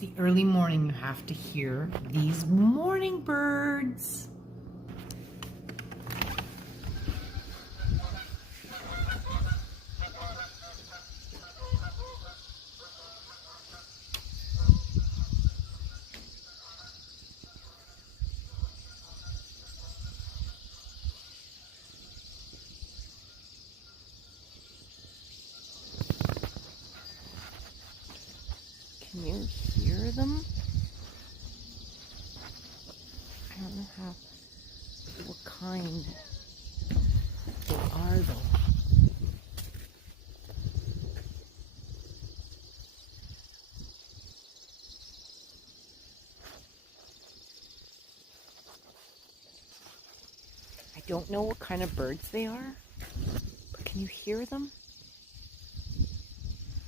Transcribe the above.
It's the early morning. You have to hear these morning birds. Can you hear them? I don't know what kind they are though. I don't know what kind of birds they are, but can you hear them?